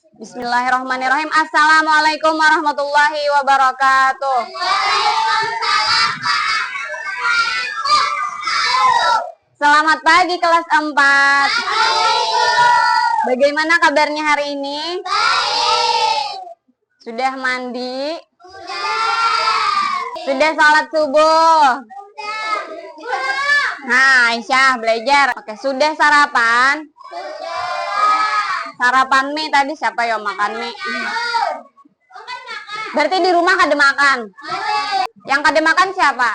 Bismillahirrahmanirrahim. Assalamualaikum warahmatullahi wabarakatuh. Selamat pagi kelas 4. Bagaimana kabarnya hari ini? Sudah mandi? Sudah sholat subuh? Nah, Aisyah belajar. Oke, sudah sarapan? Sarapan mie tadi siapa yang makan mie? Berarti di rumah kada makan? Yang kada makan siapa?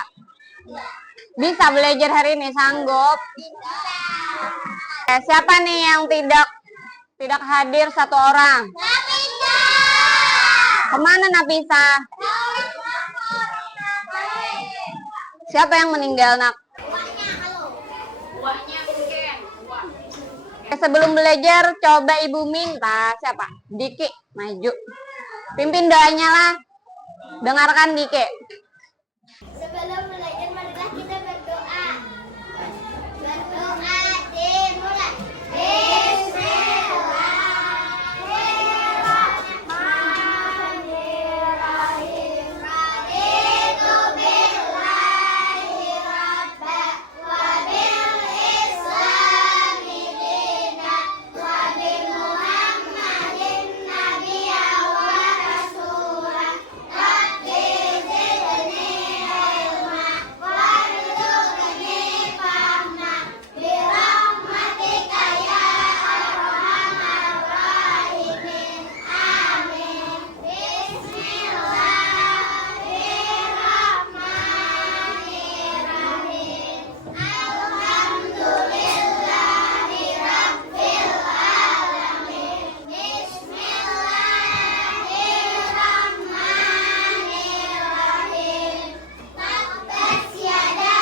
Bisa belajar hari ini, sanggup? Siapa nih yang tidak hadir satu orang? Kemana Nafisa? Siapa yang meninggal, Nak? Sebelum belajar, coba Ibu minta siapa? Diki, maju. Pimpin doanya lah. Dengarkan Diki. Sebelum belajar, marilah kita berdoa. Berdoa dimulai. Bismillahirrahmanirrahim. Raditu billahi rabba wa bil islami dinan wa bi Muhammadin nabiyyan wa rasulan. Rabbi zidni ilma warzuqni fahma birahmatika ya arhamar rahimin. Amin. Bismillahirrahmanirrahim. Alhamdulillahi rabbil alamin. Bismillahirrahmanirrahim. Tabbat yada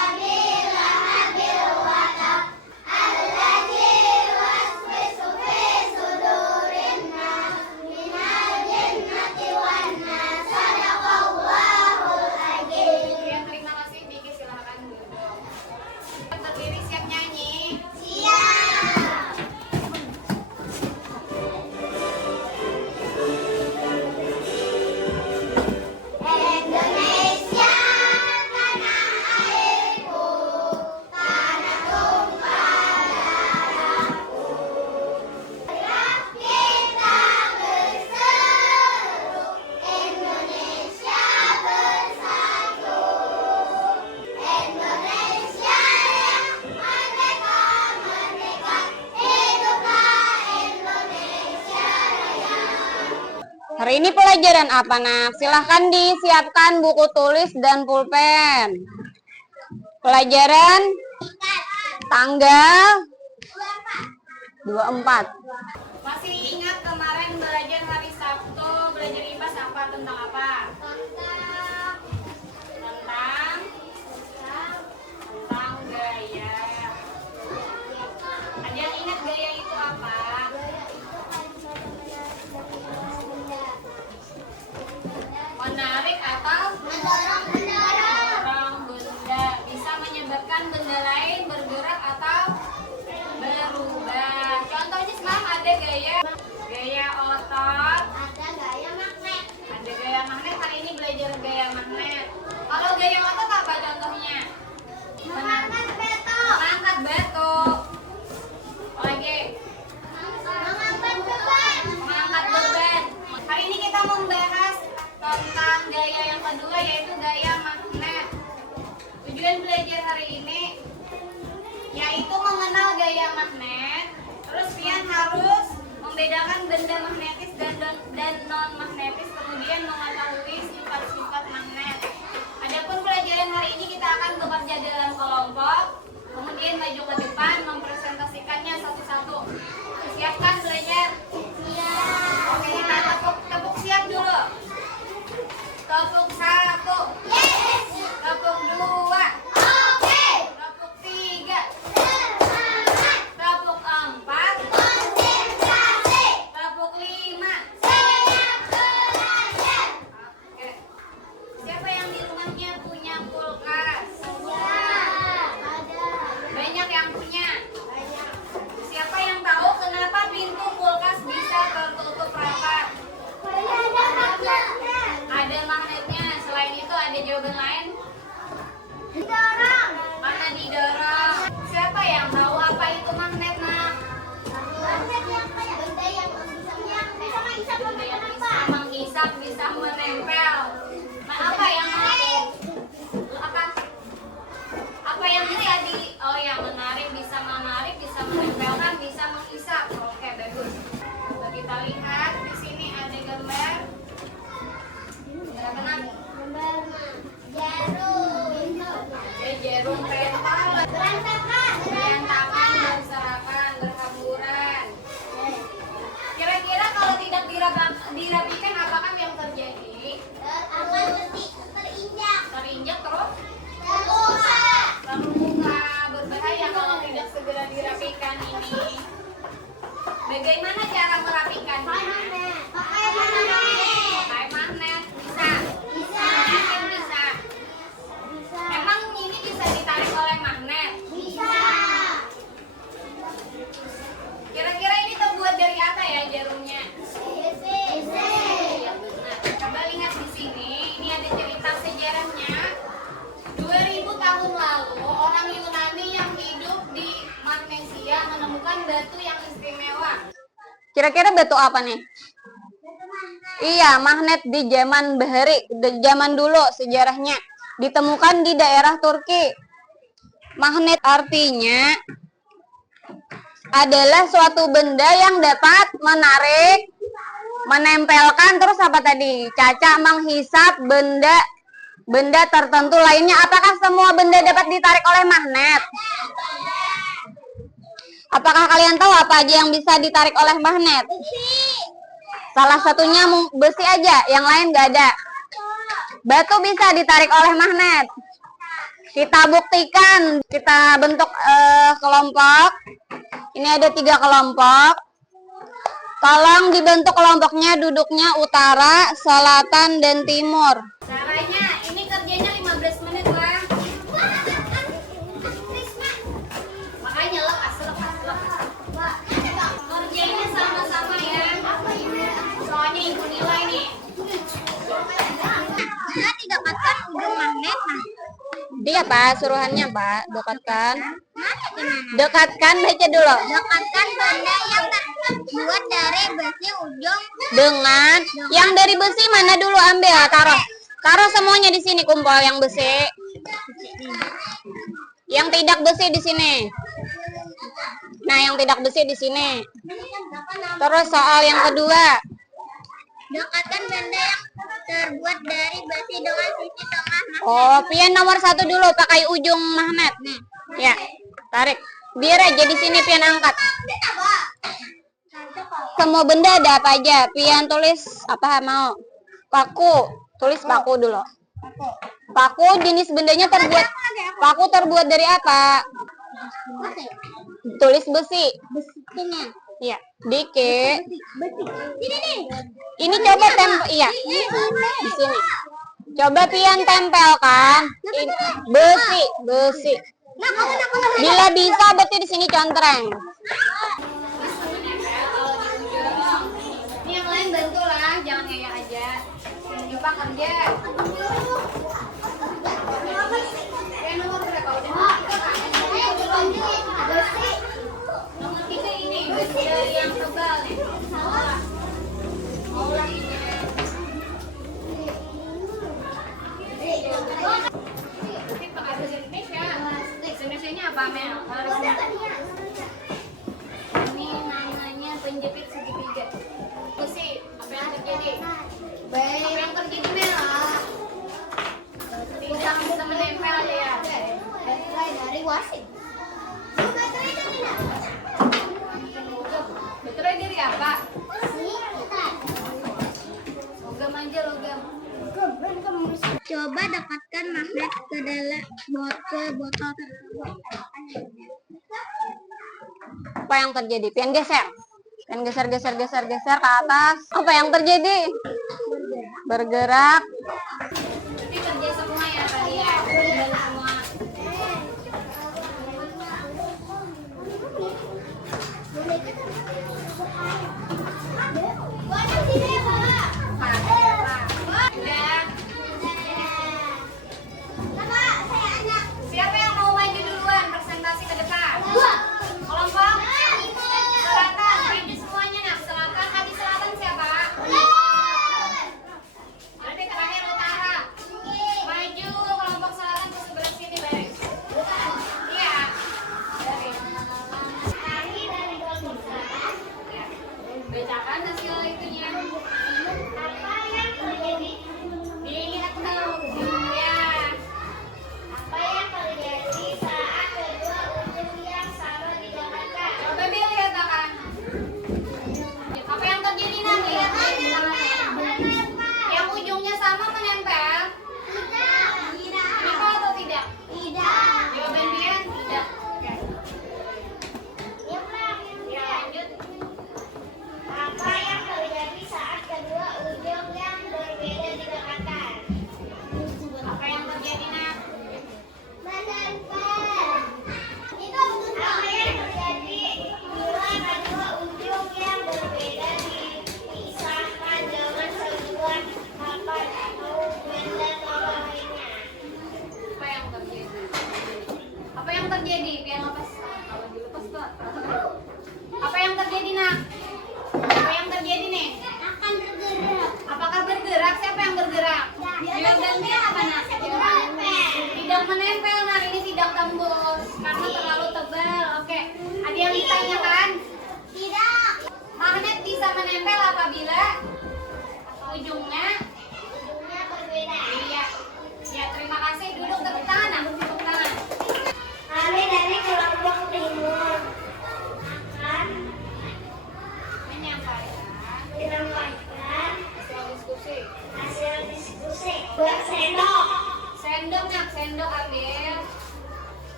abi lahabil wa tab. Alladzi yuwaswisu fi sudurin nas minal jinnati wan nas. Shadaqallahul adzim. Ya, terima kasih Diki, silakan duduk. Berdiri, siap nyanyi. Siap. Indonesia tanah airku, tanah tumpah darahku. Marilah kita berseru, Indonesia bersatu. Indonesia yang merdeka, merdeka, hiduplah Indonesia Raya. Hari ini pelajaran apa, Nak? Silahkan disiapkan buku tulis dan pulpen. Pelajaran tanggal 24. Masih ingat kemarin belajar hari Sabtu, belajar IPA apa tentang apa? Tentang gaya. Ada yang ingat gaya itu apa? Menarik atau Mendorong. mendorong benda, bisa menyebabkan benda lain bergerak atau berubah. Contohnya semalam ada gaya otot, Ada gaya magnet. ada gaya magnet. Hari ini belajar gaya magnet. Kalau gaya otot apa contohnya? Mengangkat batu. Mengangkat batu. Lagi Mengangkat beban. mengangkat beban. Hari ini kita membahas tentang gaya yang kedua, yaitu gaya magnet. Tujuan belajar hari ini yaitu mengenal gaya magnet. Terus pian harus membedakan benda magnetis dan non magnetis, kemudian mengetahui sifat-sifat magnet. Adapun pelajaran hari ini kita akan bekerja dalam kelompok, kemudian maju ke depan mempresentasikannya satu-satu. Siapkan belajar? Siap. Oke, kita tepuk siap dulu. Tepuk 1, Yes. tepuk 2, Oke. tepuk 3, Semangat. tepuk 4, Konsentrasi. tepuk 5. Siap belajar. Oke. Siapa yang di rumahnya punya kulkas? Siap. Ada. Bagaimana cara merapikannya? Pakai magnet. Pakai magnet. Bisa. Bisa. Yakin bisa. Bisa. Emang ini bisa ditarik oleh magnet? Bisa. Kira-kira ini terbuat dari apa ya jarumnya? Bisa. Ya benar. Coba lihat di sini. Ini ada cerita sejarahnya. 2000 tahun lalu, orang Yunani yang hidup di Magnesia menemukan batu yang istimewa. Kira-kira batu apa nih? Iya, magnet di zaman Bahari, di zaman dulu sejarahnya. Ditemukan di daerah Turki. Magnet artinya adalah suatu benda yang dapat menarik, menempelkan, terus apa tadi? Caca menghisap benda tertentu lainnya. Apakah semua benda dapat ditarik oleh magnet? Apakah kalian tahu apa aja yang bisa ditarik oleh magnet? Salah satunya besi aja, yang lain nggak ada. Batu bisa ditarik oleh magnet. Kita buktikan, kita bentuk kelompok. Ini ada 3 kelompok. Tolong dibentuk kelompoknya, duduknya utara, selatan, dan timur. Caranya, ini kerjanya 15 menit lah. Makanya lepas. Kerjanya sama-sama ya. Soalnya ibu nilai nih. Kita didekatkan ujung magnet. Dia apa? Suruhannya Pak, dekatkan. Dekatkan, baca dulu. Dekatkan benda yang terbuat dari besi ujung Dengan yang dari besi mana dulu ambil, taruh. Taruh semuanya di sini, kumpul yang besi. Yang tidak besi di sini. Nah, yang tidak besi di sini. Terus soal yang kedua. dekatkan benda yang terbuat dari besi dengan sisi tengah magnet. Oh, pian nomor 1 dulu pakai ujung magnet. Ya, tarik. Biar aja di sini pian angkat. Semua benda ada apa aja? Pian tulis apa mau? Paku. Tulis paku dulu. Paku jenis bendanya terbuat. Paku terbuat dari apa? Tulis besi. Ini. Iya, dikit. Sini nih. Ini coba tempel, iya, di sini. Coba pian tempelkan. Besi. Nah, kamu. Bila bisa, berarti di sini contreng. Ini yang lain bantu lah, jangan kayak aja. Coba kerja. Nomor berapa udah? Nomor 3 ini dari yang tebal nih. Mau lagi ini. Tapi pakai bahasa Indonesia. Indonesia-nya apa, Mel? Harusnya. Ini namanya penjepit segitiga. Besi, apa yang terjadi? Apa yang terjadi, Mel? Bisa menempel aja ya. Dari wasing. Baterai dari apa? Logam. Coba dekatkan magnet ke dalam botol tersebut. Apa yang terjadi? Pian geser. Pian geser ke atas. Apa yang terjadi? Bergerak. Berarti kerja semua ya tadi ya. Kerja semua. Siapa yang mau maju duluan presentasi ke depan? Kelompok selatan, maju semuanya nak. Selatan, habis selatan siapa? Berarti terakhir utara. Maju kelompok selatan ke sebelah sini, beres. Iya. Dari.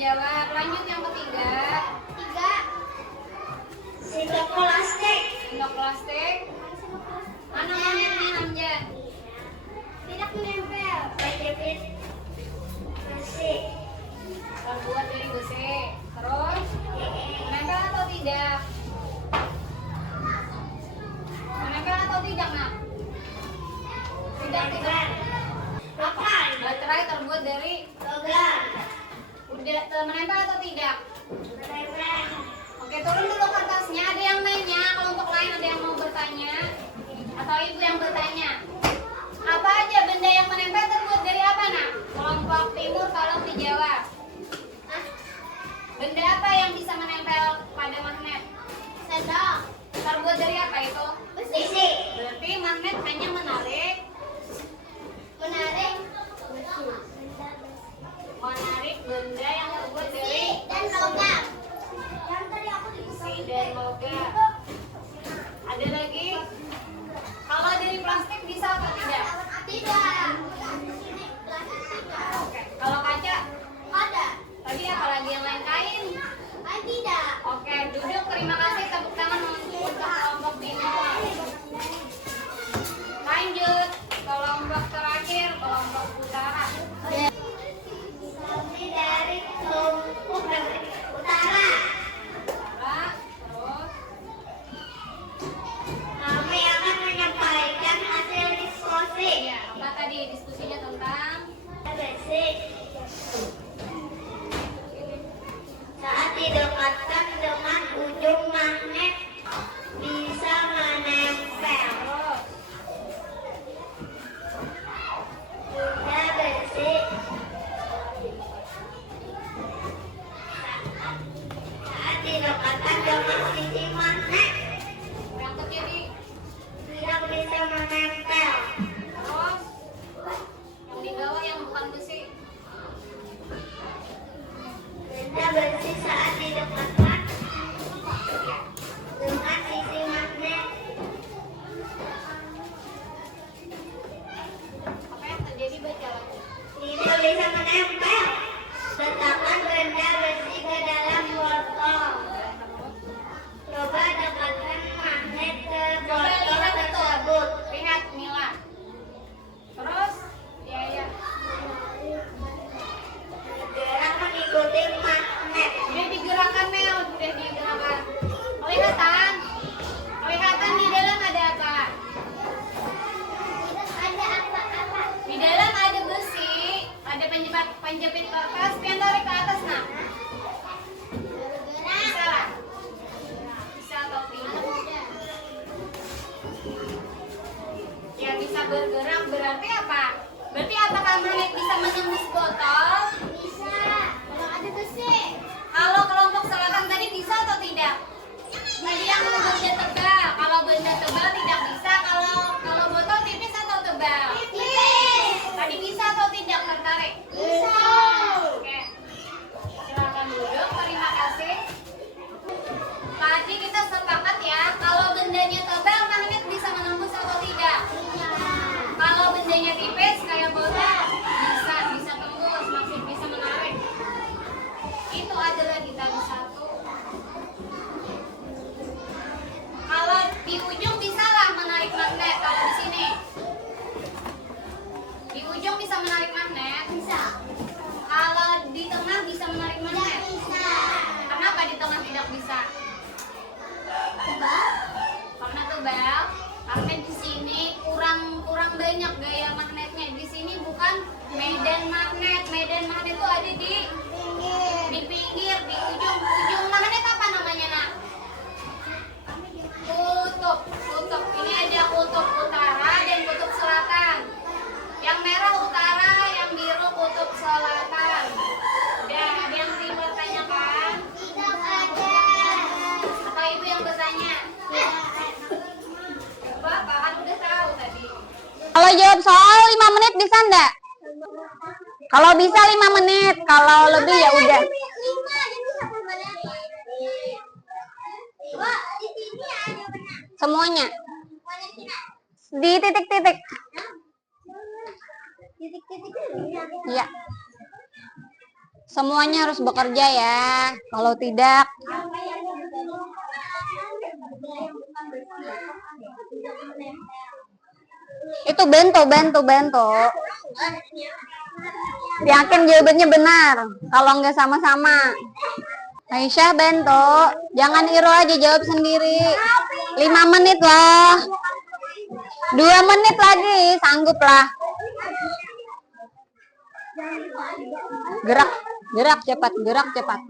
dijawab. Lanjut yang ketiga. Tiga. Sendok plastik. Sendok plastik. Mana magnet nih Hamzah? Tidak menempel. Terjepit besi. Terbuat dari besi. Terus menempel atau tidak? Menempel atau tidak, Nak? Tidak, tidak. Apa? Baterai terbuat dari Logam. udah menempel atau tidak? Menempel. Oke, turun dulu kertasnya. Ada yang nanya, kelompok lain ada yang mau bertanya? Atau ibu yang bertanya? Apa aja benda yang menempel terbuat dari apa, Nak? Kelompok timur tolong dijawab. Benda apa yang bisa menempel pada magnet? Sendok. Terbuat dari apa itu? Besi. Berarti magnet hanya menarik Menarik. benda yang terbuat dari Dan logam. Yang tadi aku besi dan logam. Ada lagi? Kalau dari plastik bisa atau tidak? tidak. Oke. Kalau kaca? Ada. Tadi apa lagi yang lain? Kain? Tidak. Oke, duduk. Terima kasih. Tepuk tangan untuk kelompok timur. Lanjut. Kelompok terakhir, kelompok utara. Kami dari kelompok utara. Utara, terus Kami akan menyampaikan hasil diskusi. ya, apa tadi diskusinya tentang Besi. Saat didekatkan dengan ujung magnet bisa menempel. terus Benda besi. Saat didekatkan dengan sisi magnet yang ke kiri, tidak bisa menempel. terus yang di bawah yang bukan besi. Benda besi saat didekatkan dengan sisi magnet Apa yang terjadi? Baca lagi. tidak bisa menempel. Letakkan benda besi ke dalam botol. Coba dekatkan magnet ke Coba botol lihat betul. tersebut. Lihat Mila. Terus ya. Gerak mengikuti magnet. Udah digerakkan Mel, udah digerakkan. Kelihatan? Kelihatan di dalam ada apa? Ada apa-apa. Di dalam ada besi, ada penjepit kertas, yang tarik ke atas, Nak. Bisa lah. Bisa atau tidak? Ya bisa bergerak, berarti apa? Berarti apakah magnet bisa menembus botol? Bisa. Kalau ada besi. Kalau kelompok selatan tadi bisa atau tidak? Tadi yang benda tebal. Kalau benda tebal tidak bisa. Kalau botol tipis atau tebal? Tipis. Tadi bisa atau tidak tertarik? Bisa. Oke. Silakan duduk. Terima kasih. Tadi kita sepakat ya, kalau bendanya tebal magnet bisa menembus atau tidak? Kalau bendanya tipis kayak botol bisa tembus, masih bisa menarik. Itu adalah di tali satu. Kalau di ujung bisa lah menarik magnet. Kalau di sini di ujung bisa menarik magnet. Bisa. Kalau di tengah bisa menarik magnet. Bisa. Kenapa di tengah tidak bisa? Tebal. Karena tebal. Karena di sini kurang banyak gaya magnetnya. Di sini bukan medan magnet. Medan magnet itu ada di pinggir, di ujung. Ujung magnet apa namanya, Nak? Kutub. Ini ada kutub utara dan kutub selatan. Yang merah utara, yang biru kutub selatan. Dan ada yang timur tanyakan? Tidak ada. Atau ibu yang bertanya? Bapak kan udah tahu tadi. Kalau jawab soal 5 menit bisa enggak? Kalau bisa 5 menit, kalau lebih ya udah. 5, jadi 1 menit. Wah, di sini ada benang. Semuanya. Mana kita? Di titik-titik. Titik-titik dulu ya. Iya. Semuanya harus bekerja ya. Kalau tidak, itu bento. Yakin jawabannya benar. Kalau nggak sama-sama. Aisyah bento. Jangan Iro aja jawab sendiri. 5 menit loh. 2 menit lagi. Sanggup lah. Gerak cepat.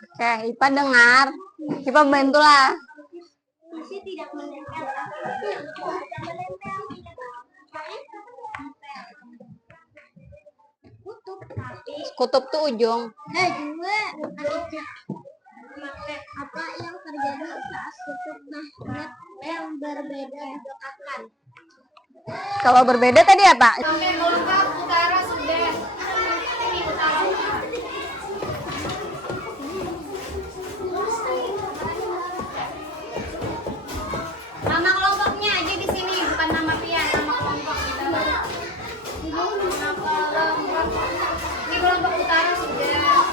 Oke, Ipa dengar. Ipa bantulah. Masih tidak menempel tapi tidak menempel. Kutub tuh ujung. Juga apa yang terjadi saat kutub magnet yang berbeda didekatkan? Kalau berbeda tadi apa? Oke, kelompok utara sudah. Ini utara. Nama kelompoknya aja di sini, bukan nama Pia, nama kelompok gitu. Nama kelompok. Ini kelompok utara sudah.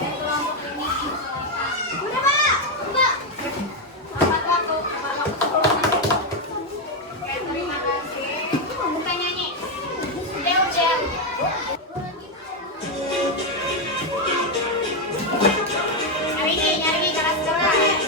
Dan kelompok ini. Udah, Pak. Mbak. Tepat waktu 10 menit. Oke, terima kasih. Bukan nyanyi. Udah. Nyari keras-keras.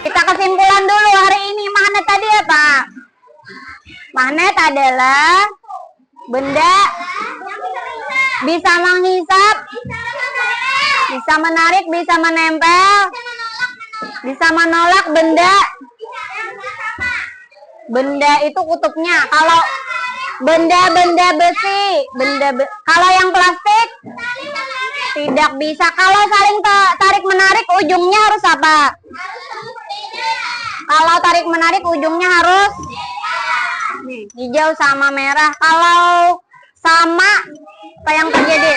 Kita kesimpulan dulu hari ini. Magnet tadi apa? Magnet adalah benda bisa menghisap, bisa menarik, bisa menempel, bisa menolak benda. Benda itu kutubnya. Kalau benda-benda besi, kalau yang plastik tidak bisa. Kalau saling tarik menarik ujungnya harus apa? Kalau tarik menarik ujungnya harus nih, hijau sama merah. Kalau sama apa yang terjadi?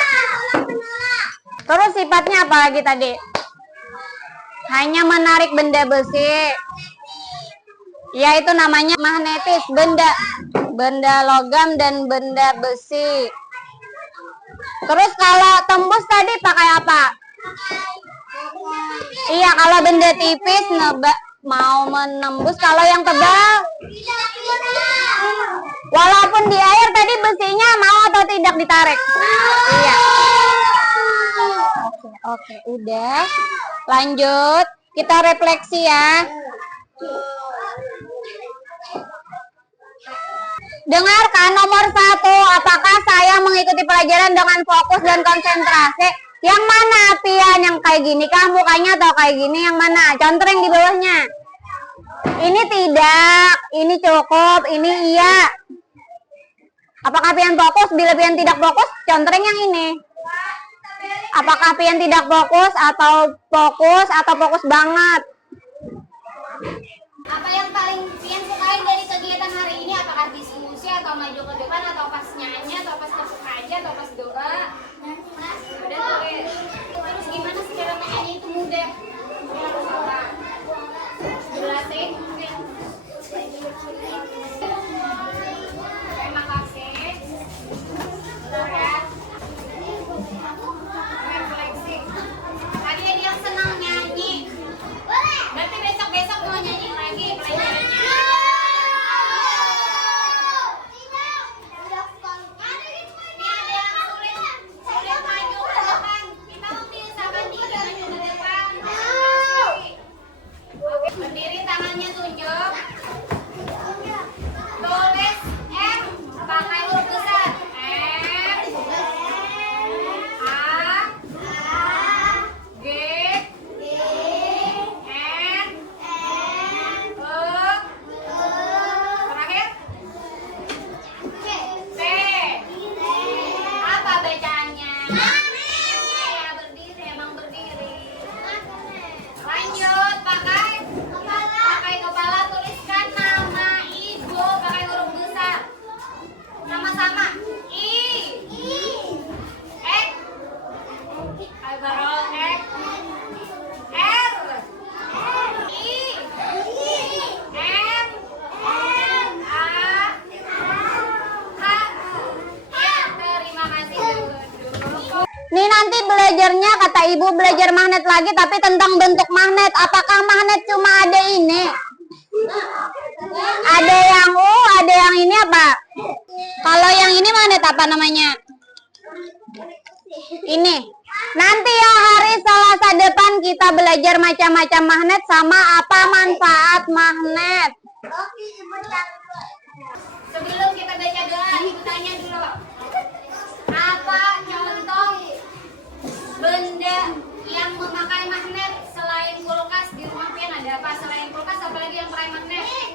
Terus sifatnya apa lagi tadi? Hanya menarik benda besi. Ya itu namanya magnetis. Benda logam dan benda besi. Terus kalau tembus tadi pakai apa? Iya, kalau benda tipis mau menembus. Kalau yang tebal, walaupun di air tadi besinya mau atau tidak ditarik? Iya. Oke, udah. Lanjut, kita refleksi ya. Dengarkan nomor 1. Apakah saya mengikuti pelajaran dengan fokus dan konsentrasi? Yang mana, Pian? Yang kayak gini kah mukanya atau kayak gini? Yang mana? Contreng di bawahnya. Ini tidak, ini cukup, ini iya. Apakah pian fokus? Bila pian tidak fokus, contreng yang ini. Apakah pian tidak fokus atau fokus banget? Apa yang paling pian sukain dari kegiatan hari ini? Apakah diskusi atau maju ke depan atau pas nyanyi atau pas tepuk aja atau pas doa? Udah tulis. Terus gimana sih cara menyanyi itu mudah? Jelasin mungkin. Terima kasih. Bentar ya. Refleksi. Tadi ada yang senang nyanyi. Berarti besok-besok mau nyanyi lagi pelajarannya. Ini ada yang sulit maju ke depan. Kita membiasakan diri maju ke depan. Oke, berdiri tangannya tunjuk. Tulis M pakai huruf besar. M A G N terakhir T. Apa bacaannya? Ya berdiri, emang berdiri. Lanjut pakai kepala, tuliskan nama ibu pakai huruf besar. Sama-sama. I X Barol X R I M A H. Ya, terima kasih duduk. Nih nanti belajarnya kata ibu belajar magnet lagi tapi tentang bentuk magnet. Apakah magnet cuma ada ini? Ada yang U, ada yang ini apa? Kalau yang ini magnet apa namanya? Ini. Nanti ya hari Selasa depan kita belajar macam-macam magnet sama apa manfaat magnet. Sebelum kita baca doa, ibu tanya dulu. Apa contoh benda yang memakai magnet selain kulkas di rumah pian ada apa? Selain kulkas apalagi yang pakai magnet?